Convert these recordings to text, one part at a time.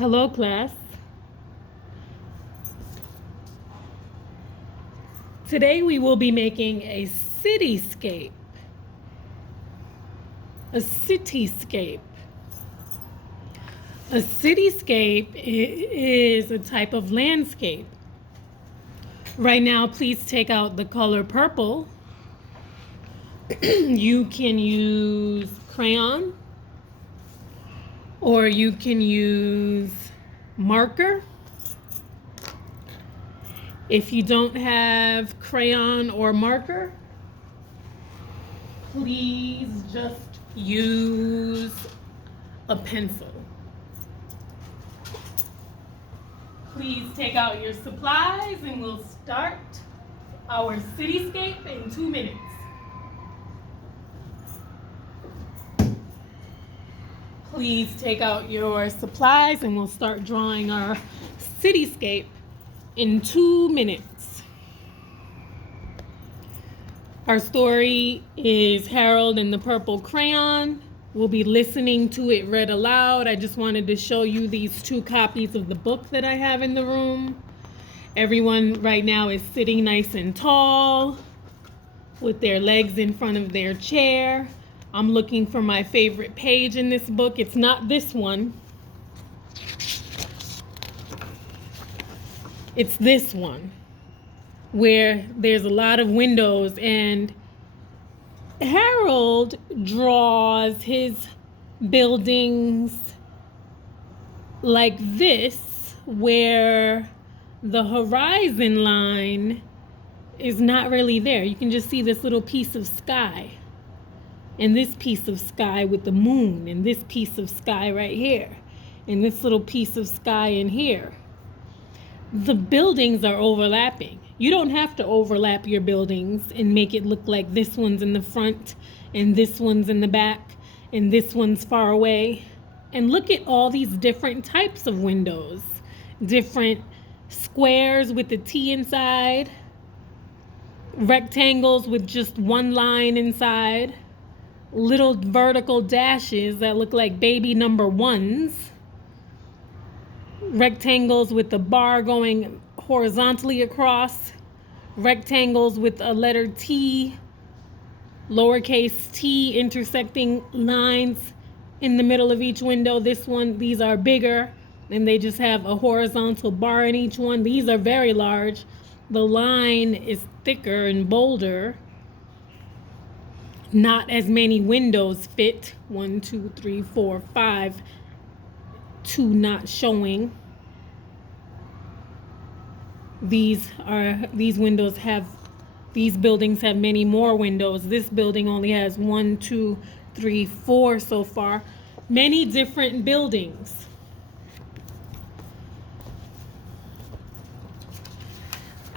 Hello, class. Today we will be making a cityscape. A cityscape. A cityscape is a type of landscape. Right now, please take out the color purple. You can use crayon, or you can use marker. If you don't have crayon or marker, please just use a pencil. Please take out your supplies and we'll start our cityscape in 2 minutes. Please take out your supplies and we'll start drawing our cityscape in 2 minutes. Our story is Harold and the Purple Crayon. We'll be listening to it read aloud. I just wanted to show you these 2 copies of the book that I have in the room. Everyone right now is sitting nice and tall with their legs in front of their chair. I'm looking for my favorite page in this book. It's not this one. It's this one, where there's a lot of windows, and Harold draws his buildings like this, where the horizon line is not really there. You can just see this little piece of sky, and this piece of sky with the moon, and this piece of sky right here, and this little piece of sky in here. The buildings are overlapping. You don't have to overlap your buildings and make it look like this one's in the front and this one's in the back and this one's far away. And look at all these different types of windows. Different squares with the T inside, rectangles with just one line inside, little vertical dashes that look like baby number ones, rectangles with the bar going horizontally across, rectangles with a letter T, lowercase t intersecting lines in the middle of each window. These are bigger, and they just have a horizontal bar in each one. These are very large. The line is thicker and bolder. Not as many windows fit. 1, 2, 3, 4, 5. 2 not showing. These buildings have many more windows. This building only has 1, 2, 3, 4 so far. Many different buildings.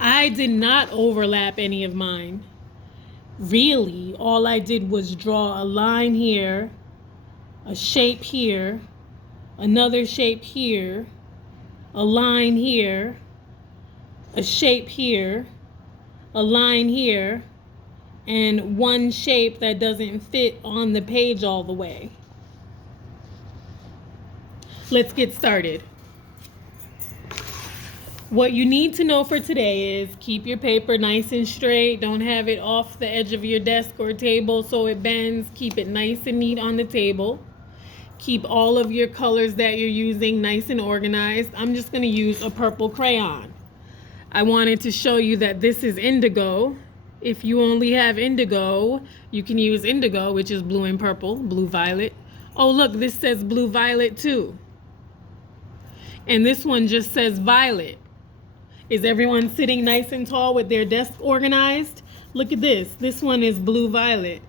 I did not overlap any of mine. Really, all I did was draw a line here, a shape here, another shape here, a line here, a shape here, a line here, and one shape that doesn't fit on the page all the way. Let's get started. What you need to know for today is keep your paper nice and straight. Don't have it off the edge of your desk or table so it bends. Keep it nice and neat on the table. Keep all of your colors that you're using nice and organized. I'm just going to use a purple crayon. I wanted to show you that this is indigo. If you only have indigo, you can use indigo, which is blue and purple, blue violet. Oh, look, this says blue violet too. And this one just says violet. Is everyone sitting nice and tall with their desk organized? Look at this. This one is blue violet.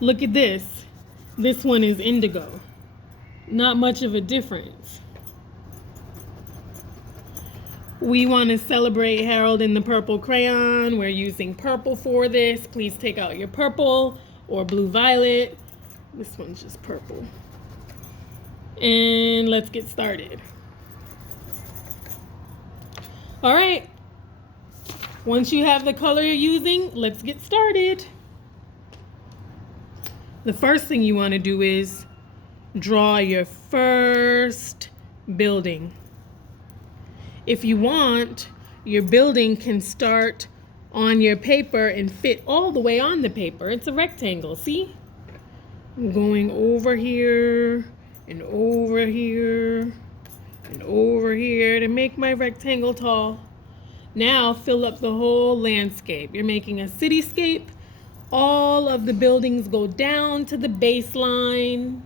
Look at this. This one is indigo. Not much of a difference. We want to celebrate Harold and the Purple Crayon. We're using purple for this. Please take out your purple or blue violet. This one's just purple. And let's get started. All right. Once you have the color you're using, let's get started. The first thing you want to do is draw your first building. If you want, your building can start on your paper and fit all the way on the paper. It's a rectangle, see? I'm going over here and over here and over here to make my rectangle tall. Now fill up the whole landscape. You're making a cityscape. All of the buildings go down to the baseline.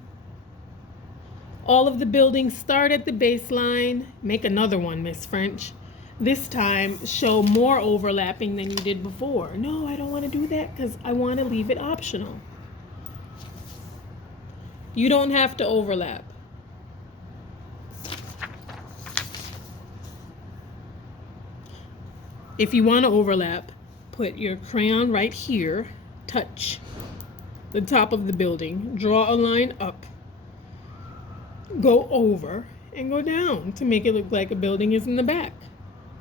All of the buildings start at the baseline. Make another one, Miss French. This time, show more overlapping than you did before. No, I don't want to do that because I want to leave it optional. You don't have to overlap. If you want to overlap, put your crayon right here, touch the top of the building, draw a line up, go over, and go down to make it look like a building is in the back.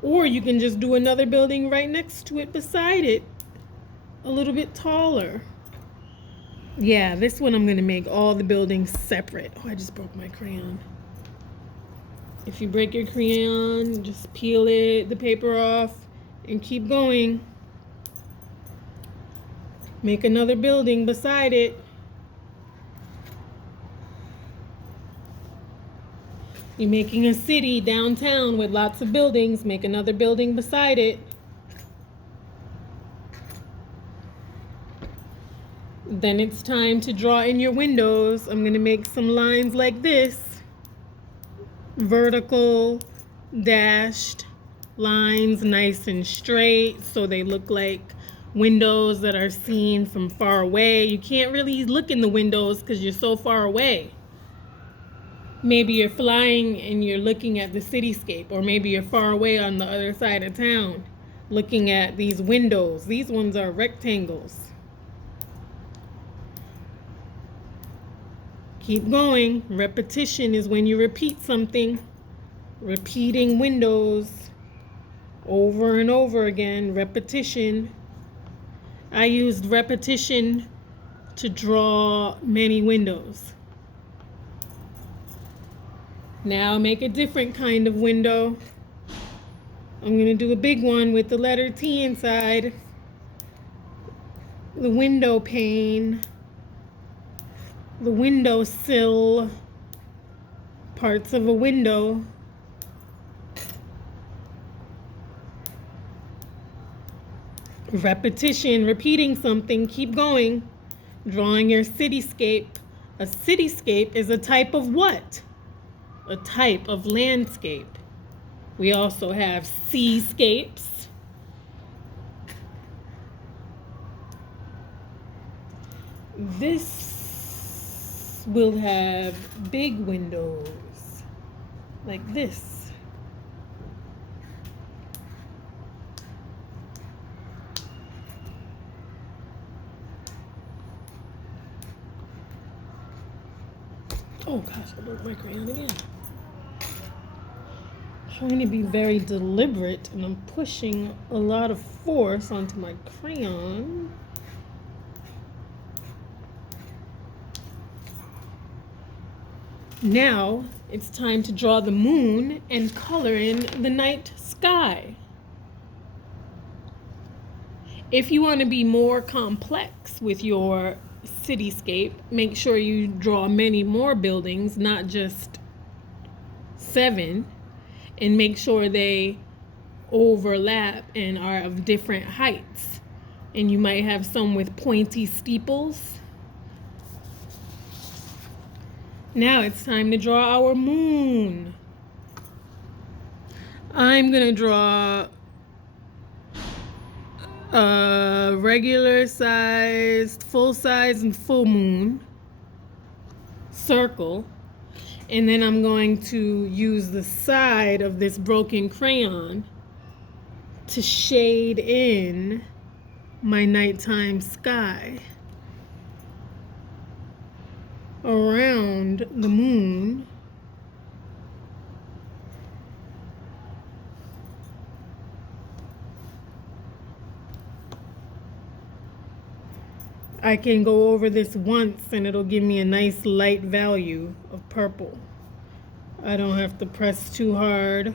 Or you can just do another building right next to it, beside it, a little bit taller. Yeah, this one I'm going to make all the buildings separate. Oh, I just broke my crayon. If you break your crayon, just peel the paper off, and keep going. Make another building beside it. You're making a city downtown with lots of buildings. Make another building beside it. Then it's time to draw in your windows. I'm going to make some lines like this. Vertical, dashed lines, nice and straight, so they look like windows that are seen from far away. You can't really look in the windows because you're so far away. Maybe you're flying and you're looking at the cityscape, or maybe you're far away on the other side of town looking at these windows. These ones are rectangles. Keep going. Repetition is when you repeat something. Repeating windows over and over again. Repetition. I used repetition to draw many windows. Now make a different kind of window. I'm going to do a big one with the letter T inside. The window pane. The window sill. Parts of a window. Repetition, repeating something, keep going. Drawing your cityscape. A cityscape is a type of what? A type of landscape. We also have seascapes. This will have big windows, like this. Oh gosh, I broke my crayon again. Trying to be very deliberate, and I'm pushing a lot of force onto my crayon. Now it's time to draw the moon and color in the night sky. If you want to be more complex with your cityscape, make sure you draw many more buildings, not just 7, and make sure they overlap and are of different heights. And you might have some with pointy steeples. Now it's time to draw our moon. I'm going to draw a regular sized, full size and full moon circle. And then I'm going to use the side of this broken crayon to shade in my nighttime sky around the moon. I can go over this once and it'll give me a nice light value of purple. I don't have to press too hard.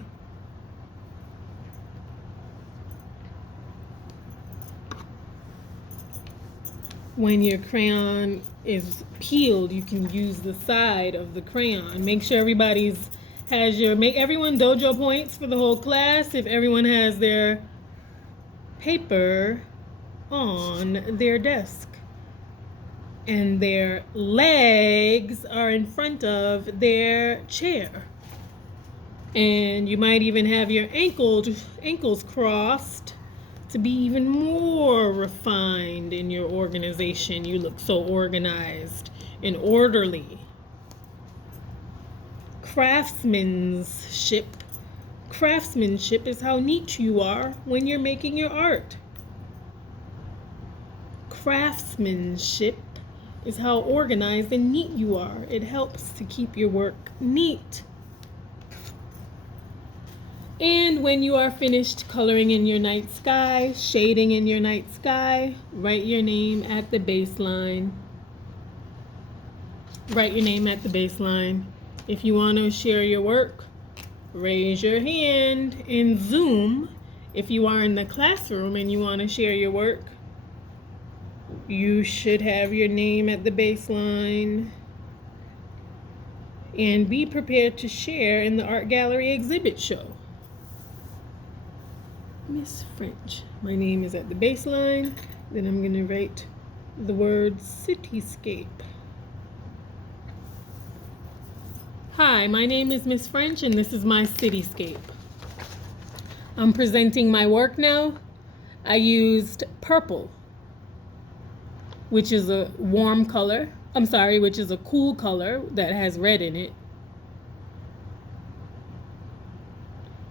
When your crayon is peeled, you can use the side of the crayon. Make sure make everyone dojo points for the whole class if everyone has their paper on their desk and their legs are in front of their chair. And you might even have your ankles crossed to be even more refined in your organization. You look so organized and orderly. Craftsmanship is how neat you are when you're making your art. Craftsmanship is how organized and neat you are. It helps to keep your work neat. And when you are finished coloring in your night sky, shading in your night sky, write your name at the baseline. Write your name at the baseline. If you want to share your work, raise your hand in Zoom. If you are in the classroom and you want to share your work, you should have your name at the baseline. And be prepared to share in the art gallery exhibit show. Miss French. My name is at the baseline. Then I'm going to write the word Cityscape. Hi, my name is Miss French and this is my Cityscape. I'm presenting my work now. I used purple, which is a warm color. Which is a cool color that has red in it.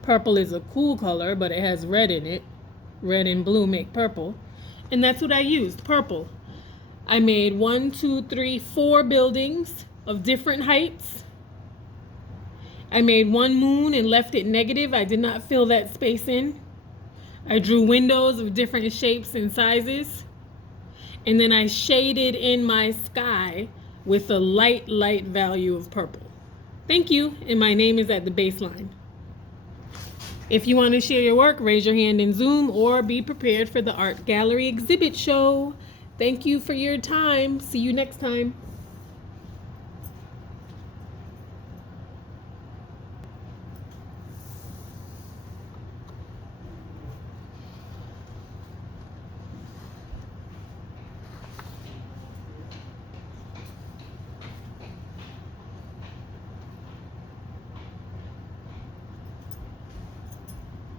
Purple is a cool color, but it has red in it. Red and blue make purple. And that's what I used, purple. I made 4 buildings of different heights. I made one moon and left it negative. I did not fill that space in. I drew windows of different shapes and sizes. And then I shaded in my sky with a light value of purple. Thank you, and my name is at the baseline. If you want to share your work, raise your hand in Zoom or be prepared for the art gallery exhibit show. Thank you for your time. See you next time.